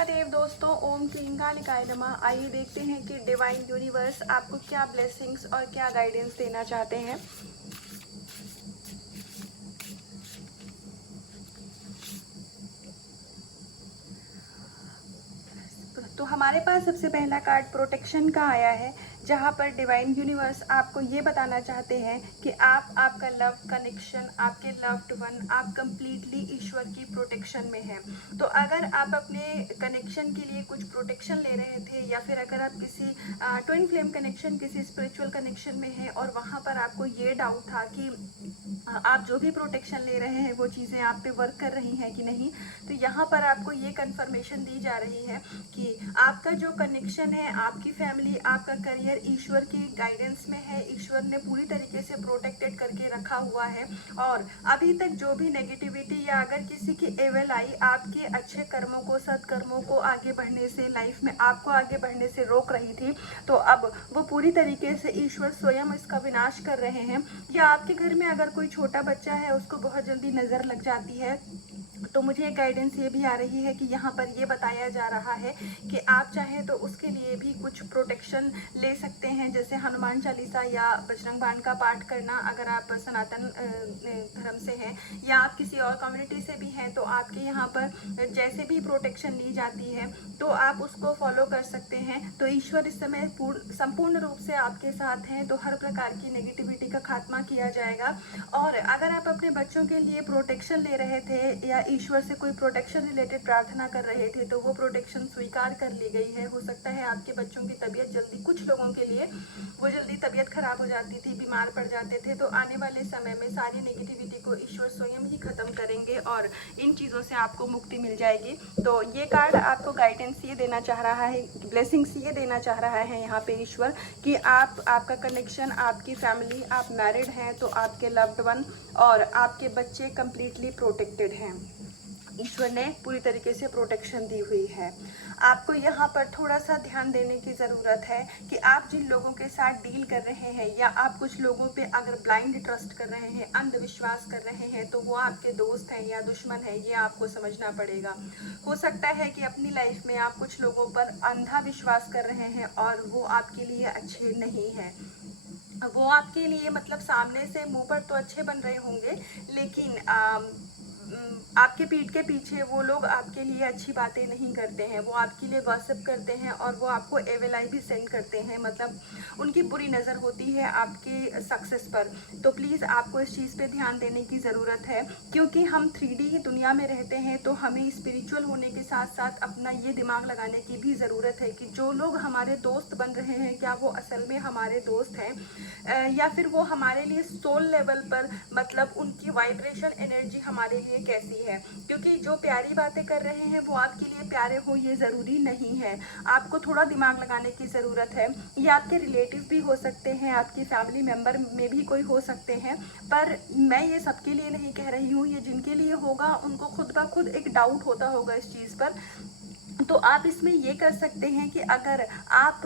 महादेव दोस्तों, ओम क्लीं कालिकाय नमः। आइए देखते हैं कि डिवाइन यूनिवर्स आपको क्या ब्लेसिंग्स और क्या गाइडेंस देना चाहते हैं। तो हमारे पास सबसे पहला कार्ड प्रोटेक्शन का आया है, जहाँ पर डिवाइन यूनिवर्स आपको ये बताना चाहते हैं कि आपका लव कनेक्शन, आपके लव्ड वन, आप कंप्लीटली ईश्वर की प्रोटेक्शन में हैं। तो अगर आप अपने कनेक्शन के लिए कुछ प्रोटेक्शन ले रहे थे, या फिर अगर आप किसी ट्विन फ्लेम कनेक्शन, किसी स्पिरिचुअल कनेक्शन में हैं और वहाँ पर आपको ये डाउट था कि आप जो भी प्रोटेक्शन ले रहे हैं वो चीज़ें आप पे वर्क कर रही हैं कि नहीं, तो यहाँ पर आपको ये कंफर्मेशन दी जा रही है कि आपका जो कनेक्शन है, आपकी फैमिली, आपका करियर ईश्वर की गाइडेंस में है। ईश्वर ने पूरी तरीके से प्रोटेक्टेड करके रखा हुआ है। और अभी तक जो भी नेगेटिविटी या अगर किसी की एवल आई आपके अच्छे कर्मों को, सत्कर्मों को आगे बढ़ने से, लाइफ में आपको आगे बढ़ने से रोक रही थी, तो अब वो पूरी तरीके से ईश्वर स्वयं इसका विनाश कर रहे हैं। या आपके घर में अगर कोई छोटा बच्चा है, उसको बहुत जल्दी नज़र लग जाती है, तो मुझे एक गाइडेंस ये भी आ रही है कि यहाँ पर ये बताया जा रहा है कि आप चाहें तो उसके लिए भी कुछ प्रोटेक्शन ले सकते हैं, जैसे हनुमान चालीसा या बजरंग बाण का पाठ करना। अगर आप सनातन धर्म से हैं या आप किसी और कम्युनिटी से भी हैं, तो आपके यहाँ पर जैसे भी प्रोटेक्शन ली जाती है तो आप उसको फॉलो कर सकते हैं। तो ईश्वर इस समय संपूर्ण रूप से आपके साथ हैं, तो हर प्रकार की नेगेटिविटी का खात्मा किया जाएगा। और अगर आप अपने बच्चों के लिए प्रोटेक्शन ले रहे थे या ईश्वर से कोई प्रोटेक्शन रिलेटेड प्रार्थना कर रहे थे, तो वो प्रोटेक्शन स्वीकार कर ली गई है। हो सकता है आपके बच्चों की तबीयत जल्दी, कुछ लोगों के लिए वो जल्दी तबीयत खराब हो जाती थी, बीमार पड़ जाते थे, तो आने वाले समय में सारी नेगेटिविटी को ईश्वर स्वयं ही खत्म करेंगे और इन चीज़ों से आपको मुक्ति मिल जाएगी। तो ये कार्ड आपको गाइडेंस ये देना चाह रहा है, ब्लेसिंग्स ये देना चाह रहा है यहाँ पे ईश्वर कि आपका कनेक्शन, आपकी फैमिली, आप मैरिड हैं तो आपके लव्ड वन और आपके बच्चे कंप्लीटली प्रोटेक्टेड हैं। ईश्वर ने पूरी तरीके से प्रोटेक्शन दी हुई है। आपको यहाँ पर थोड़ा सा ध्यान देने की ज़रूरत है कि आप जिन लोगों के साथ डील कर रहे हैं या आप कुछ लोगों पे अगर ब्लाइंड ट्रस्ट कर रहे हैं, अंधविश्वास कर रहे हैं, तो वो आपके दोस्त हैं या दुश्मन हैं, ये आपको समझना पड़ेगा। हो सकता है कि अपनी लाइफ में आप कुछ लोगों पर अंधा विश्वास कर रहे हैं और वो आपके लिए अच्छे नहीं हैं। वो आपके लिए मतलब सामने से मुंह पर तो अच्छे बन रहे होंगे, लेकिन आपके पीठ के पीछे वो लोग आपके लिए अच्छी बातें नहीं करते हैं। वो आपके लिए गॉसिप करते हैं और वो आपको एवेलाई भी सेंड करते हैं, मतलब उनकी बुरी नज़र होती है आपके सक्सेस पर। तो प्लीज़ आपको इस चीज़ पे ध्यान देने की ज़रूरत है, क्योंकि हम 3D की दुनिया में रहते हैं, तो हमें स्पिरिचुअल होने के साथ साथ अपना ये दिमाग लगाने की भी ज़रूरत है कि जो लोग हमारे दोस्त बन रहे हैं, क्या वो असल में हमारे दोस्त हैं या फिर वो हमारे लिए सोल लेवल पर, मतलब उनकी वाइब्रेशन एनर्जी हमारे लिए कैसी है। क्योंकि जो प्यारी बातें कर रहे हैं वो आपके लिए प्यारे हो ये ज़रूरी नहीं है। आपको थोड़ा दिमाग लगाने की ज़रूरत है। ये आपके रिलेटिव भी हो सकते हैं, आपकी फैमिली मेम्बर में भी कोई हो सकते हैं, पर मैं ये सबके लिए नहीं कह रही हूँ। ये जिनके लिए होगा उनको खुद ब खुद एक डाउट होता होगा इस चीज़ पर। तो आप इसमें ये कर सकते हैं कि अगर आप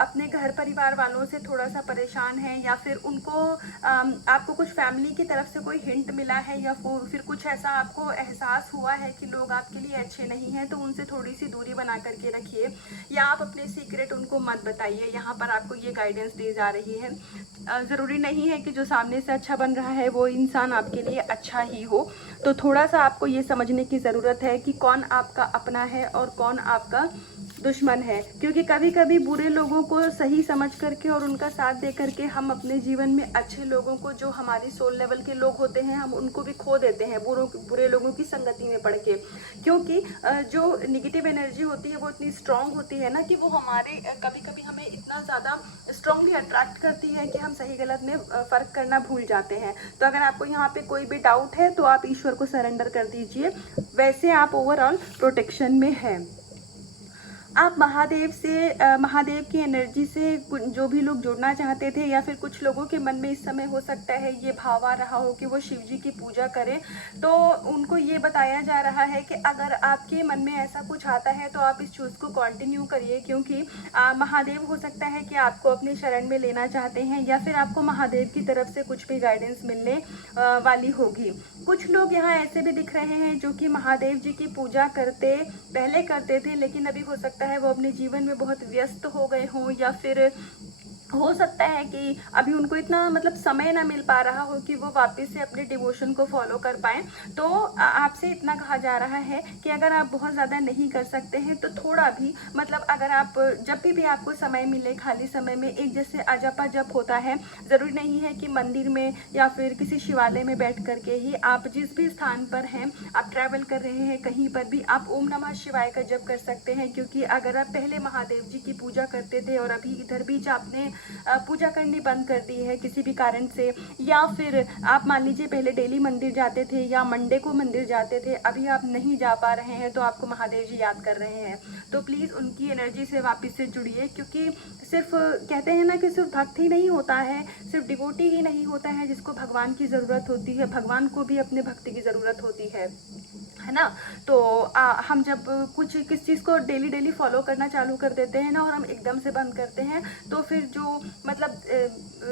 अपने घर परिवार वालों से थोड़ा सा परेशान हैं, या फिर उनको आपको कुछ फैमिली की तरफ से कोई हिंट मिला है, या फिर कुछ ऐसा आपको एहसास हुआ है कि लोग आपके लिए अच्छे नहीं हैं, तो उनसे थोड़ी सी दूरी बना करके रखिए, या आप अपने सीक्रेट उनको मत बताइए। यहाँ पर आपको ये गाइडेंस दी जा रही है। ज़रूरी नहीं है कि जो सामने से अच्छा बन रहा है वो इंसान आपके लिए अच्छा ही हो। तो थोड़ा सा आपको ये समझने की ज़रूरत है कि कौन आपका अपना है और कौन आपका दुश्मन है। क्योंकि कभी कभी बुरे लोगों को सही समझ करके और उनका साथ दे करके हम अपने जीवन में अच्छे लोगों को, जो हमारी सोल लेवल के लोग होते हैं, हम उनको भी खो देते हैं बुरे लोगों की संगति में पड़ के। क्योंकि जो निगेटिव एनर्जी होती है वो इतनी स्ट्रांग होती है ना कि वो हमारे कभी कभी हमें इतना ज़्यादा स्ट्रांगली अट्रैक्ट करती है कि हम सही गलत में फ़र्क करना भूल जाते हैं। तो अगर आपको यहाँ पे कोई भी डाउट है तो आप ईश्वर को सरेंडर कर दीजिए। वैसे आप ओवरऑल प्रोटेक्शन में हैं। आप महादेव से महादेव की एनर्जी से जो भी लोग जुड़ना चाहते थे, या फिर कुछ लोगों के मन में इस समय हो सकता है ये भाव आ रहा हो कि वो शिव जी की पूजा करें, तो उनको ये बताया जा रहा है कि अगर आपके मन में ऐसा कुछ आता है तो आप इस चीज़ को कंटिन्यू करिए, क्योंकि महादेव हो सकता है कि आपको अपने शरण में लेना चाहते हैं, या फिर आपको महादेव की तरफ से कुछ भी गाइडेंस मिलने वाली होगी। कुछ लोग यहाँ ऐसे भी दिख रहे हैं जो कि महादेव जी की पूजा पहले करते थे, लेकिन अभी हो सकता है वो अपने जीवन में बहुत व्यस्त हो गए हों, या फिर हो सकता है कि अभी उनको इतना मतलब समय ना मिल पा रहा हो कि वो वापस से अपने डिवोशन को फॉलो कर पाएँ। तो आपसे इतना कहा जा रहा है कि अगर आप बहुत ज़्यादा नहीं कर सकते हैं तो थोड़ा भी मतलब अगर आप जब भी आपको समय मिले खाली समय में, एक जैसे अजपा जप होता है, ज़रूरी नहीं है कि मंदिर में या फिर किसी शिवालय में बैठ करके ही, आप जिस भी स्थान पर हैं, आप ट्रैवल कर रहे हैं, कहीं पर भी आप ओम नमः शिवाय का जप कर सकते हैं। क्योंकि अगर आप पहले महादेव जी की पूजा करते थे और अभी इधर बीच आपने पूजा करनी बंद कर दी है किसी भी कारण से, या फिर आप मान लीजिए पहले डेली मंदिर जाते थे या मंडे को मंदिर जाते थे, अभी आप नहीं जा पा रहे हैं, तो आपको महादेव जी याद कर रहे हैं, तो प्लीज़ उनकी एनर्जी से वापस से जुड़िए। क्योंकि सिर्फ कहते हैं ना कि सिर्फ भक्त ही नहीं होता है, सिर्फ डिवोटी ही नहीं होता है जिसको भगवान की ज़रूरत होती है, भगवान को भी अपने भक्ति की ज़रूरत होती है ना। तो हम जब किस चीज़ को डेली फॉलो करना चालू कर देते हैं ना, और हम एकदम से बंद करते हैं, तो फिर जो मतलब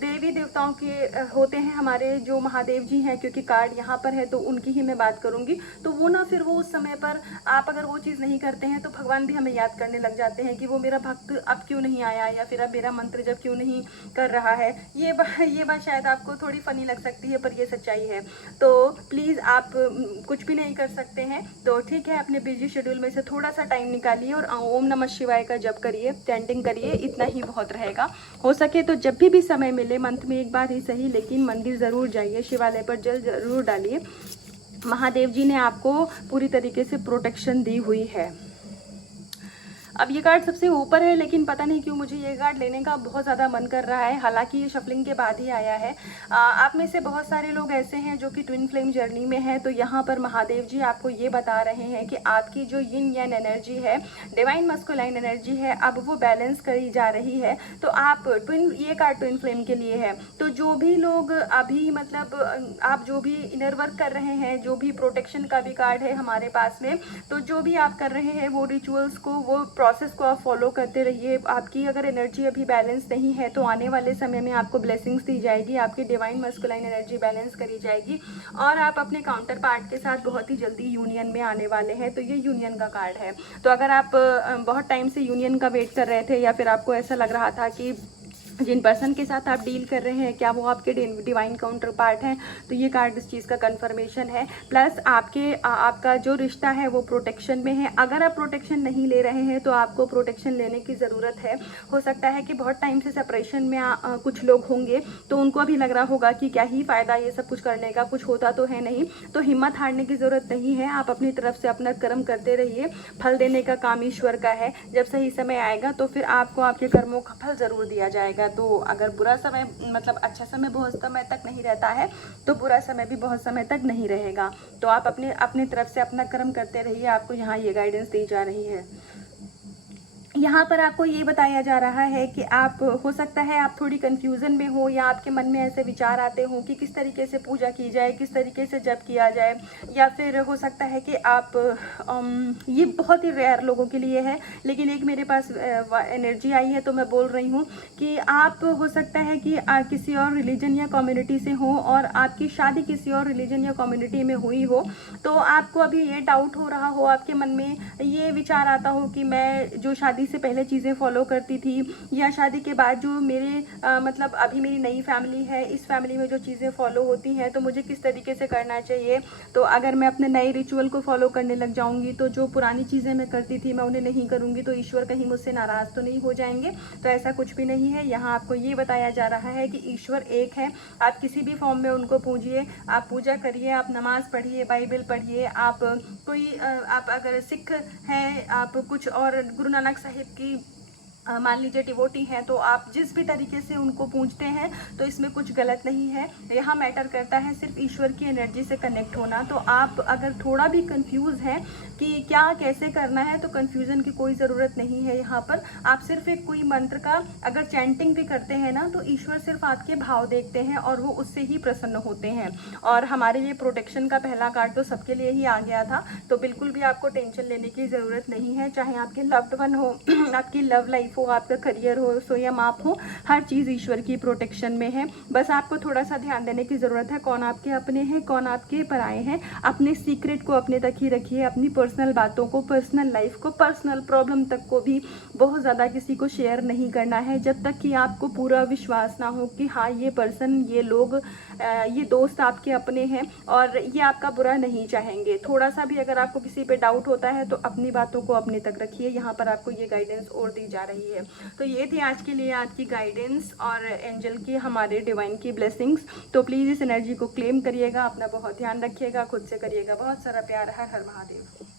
देवी देवताओं के होते हैं हमारे जो महादेव जी हैं, क्योंकि कार्ड यहाँ पर है तो उनकी ही मैं बात करूँगी, तो वो ना फिर वो उस समय पर आप अगर वो चीज़ नहीं करते हैं तो भगवान भी हमें याद करने लग जाते हैं कि वो मेरा भक्त अब क्यों नहीं आया, या फिर अब मेरा मंत्र जब क्यों नहीं कर रहा है। ये बात शायद आपको थोड़ी फनी लग सकती है, पर ये सच्चाई है। तो प्लीज़ आप कुछ भी नहीं कर सकते हैं तो ठीक है, अपने बिजी शेड्यूल में से थोड़ा सा टाइम निकालिए और ओम नमः शिवाय का जप करिए, चैंटिंग करिए, इतना ही बहुत रहेगा। हो सके तो जब भी समय मिले, मंथ में एक बार ही सही, लेकिन मंदिर ज़रूर जाइए, शिवालय पर जल ज़रूर डालिए। महादेव जी ने आपको पूरी तरीके से प्रोटेक्शन दी हुई है। अब ये कार्ड सबसे ऊपर है, लेकिन पता नहीं क्यों मुझे ये कार्ड लेने का बहुत ज़्यादा मन कर रहा है, हालांकि ये शफलिंग के बाद ही आया है। आप में से बहुत सारे लोग ऐसे हैं जो कि ट्विन फ्लेम जर्नी में हैं, तो यहाँ पर महादेव जी आपको ये बता रहे हैं कि आपकी जो यिन यान एनर्जी है, डिवाइन मस्कुलाइन एनर्जी है, अब वो बैलेंस करी जा रही है। तो आप ये कार्ड ट्विन फ्लेम के लिए है। तो जो भी लोग अभी मतलब आप जो भी इनर वर्क कर रहे हैं, जो भी प्रोटेक्शन का भी कार्ड है हमारे पास में, तो जो भी आप कर रहे हैं वो रिचुअल्स को, वो प्रोसेस को आप फॉलो करते रहिए। आपकी अगर एनर्जी अभी बैलेंस नहीं है तो आने वाले समय में आपको ब्लेसिंग्स दी जाएगी, आपकी डिवाइन मस्कुलाइन एनर्जी बैलेंस करी जाएगी, और आप अपने काउंटर पार्ट के साथ बहुत ही जल्दी यूनियन में आने वाले हैं। तो ये यूनियन का कार्ड है। तो अगर आप बहुत टाइम से यूनियन का वेट कर रहे थे, या फिर आपको ऐसा लग रहा था कि जिन पर्सन के साथ आप डील कर रहे हैं क्या वो आपके डिवाइन काउंटर पार्ट हैं, तो ये कार्ड इस चीज़ का कंफर्मेशन है। प्लस आपका जो रिश्ता है वो प्रोटेक्शन में है। अगर आप प्रोटेक्शन नहीं ले रहे हैं तो आपको प्रोटेक्शन लेने की ज़रूरत है। हो सकता है कि बहुत टाइम से सेपरेशन में कुछ लोग होंगे, तो उनको अभी लग रहा होगा कि क्या ही फ़ायदा ये सब कुछ करने का, कुछ होता तो है नहीं। तो हिम्मत हारने की ज़रूरत नहीं है, आप अपनी तरफ से अपना कर्म करते रहिए। फल देने का काम ईश्वर का है, जब सही समय आएगा तो फिर आपको आपके कर्मों का फल ज़रूर दिया जाएगा। तो अगर बुरा समय मतलब अच्छा समय बहुत समय तक नहीं रहता है, तो बुरा समय भी बहुत समय तक नहीं रहेगा। तो आप अपने तरफ से अपना कर्म करते रहिए, आपको यहाँ ये गाइडेंस दी जा रही है। यहाँ पर आपको ये बताया जा रहा है कि आप हो सकता है आप थोड़ी कंफ्यूजन में हो, या आपके मन में ऐसे विचार आते हो कि किस तरीके से पूजा की जाए, किस तरीके से जप किया जाए, या फिर हो सकता है कि आप ये बहुत ही रेयर लोगों के लिए है, लेकिन एक मेरे पास एनर्जी आई है तो मैं बोल रही हूँ कि आप हो सकता है कि किसी और रिलीजन या कम्युनिटी से हो और आपकी शादी किसी और रिलीजन या कम्युनिटी में हुई हो, तो आपको अभी ये डाउट हो रहा हो, आपके मन में ये विचार आता हो कि मैं जो शादी से पहले चीज़ें फॉलो करती थी, या शादी के बाद जो मेरे मतलब अभी मेरी नई फैमिली है, इस फैमिली में जो चीज़ें फॉलो होती हैं तो मुझे किस तरीके से करना चाहिए। तो अगर मैं अपने नए रिचुअल को फॉलो करने लग जाऊंगी तो जो पुरानी चीज़ें मैं करती थी मैं उन्हें नहीं करूंगी, तो ईश्वर कहीं मुझसे नाराज़ तो नहीं हो जाएंगे। तो ऐसा कुछ भी नहीं है। यहाँ आपको ये बताया जा रहा है कि ईश्वर एक है, आप किसी भी फॉर्म में उनको पूजिए, आप पूजा करिए, आप नमाज़ पढ़िए, बाइबल पढ़िए, आप अगर सिख हैं, आप कुछ और गुरु नानक साहिब की मान लीजिए डिवोटी हैं, तो आप जिस भी तरीके से उनको पूजते हैं तो इसमें कुछ गलत नहीं है। यहाँ मैटर करता है सिर्फ ईश्वर की एनर्जी से कनेक्ट होना। तो आप अगर थोड़ा भी कंफ्यूज हैं कि क्या कैसे करना है, तो कन्फ्यूज़न की कोई ज़रूरत नहीं है। यहाँ पर आप सिर्फ एक कोई मंत्र का अगर चैंटिंग भी करते हैं ना, तो ईश्वर सिर्फ आपके भाव देखते हैं और वो उससे ही प्रसन्न होते हैं। और हमारे लिए प्रोटेक्शन का पहला कार्ड तो सबके लिए ही आ गया था, तो बिल्कुल भी आपको टेंशन लेने की ज़रूरत नहीं है। चाहे आपके लव्ड वन हो, आपकी लव लाइफ हो, आपका करियर हो, स्वयं आप हो, हर चीज़ ईश्वर की प्रोटेक्शन में है। बस आपको थोड़ा सा ध्यान देने की ज़रूरत है, कौन आपके अपने हैं, कौन आपके पराए हैं। अपने सीक्रेट को अपने तक ही रखिए, अपनी पर्सनल बातों को, पर्सनल लाइफ को, पर्सनल प्रॉब्लम तक को भी बहुत ज़्यादा किसी को शेयर नहीं करना है, जब तक कि आपको पूरा विश्वास ना हो कि हाँ ये पर्सन, ये लोग, ये दोस्त आपके अपने हैं और ये आपका बुरा नहीं चाहेंगे। थोड़ा सा भी अगर आपको किसी पे डाउट होता है तो अपनी बातों को अपने तक रखिए। यहाँ पर आपको ये गाइडेंस और दी जा रही है। तो ये थी आज के लिए आपकी गाइडेंस और एंजल की, हमारे डिवाइन की ब्लेसिंग्स। तो प्लीज़ इस एनर्जी को क्लेम करिएगा, अपना बहुत ध्यान रखिएगा, खुद से करिएगा बहुत सारा प्यार। हर हर महादेव।